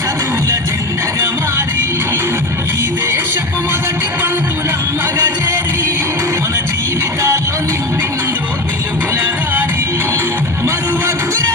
చదువుల జెండగా మారి ఈ దేశపు మొదటి పంతులమ్మగా చేరి మన జీవితాల్లో నింపిందో వెలుగుల దారి. మరువద్దురా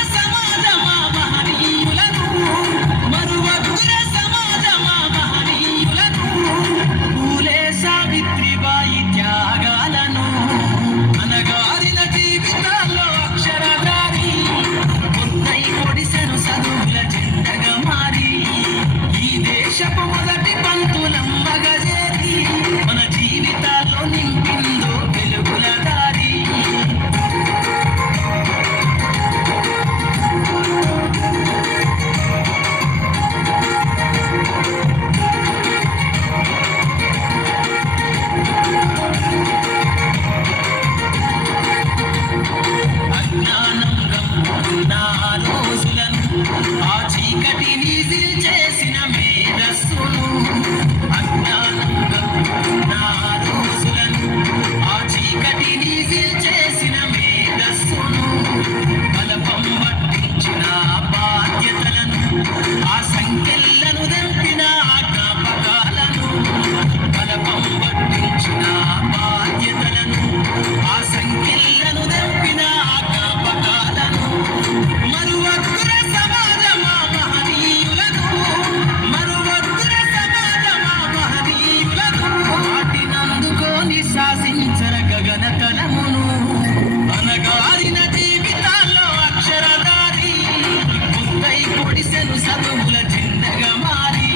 சின்ன சின்ன மாறி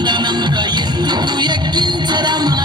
అందమంత ఎందుకు ఎక్కించరమా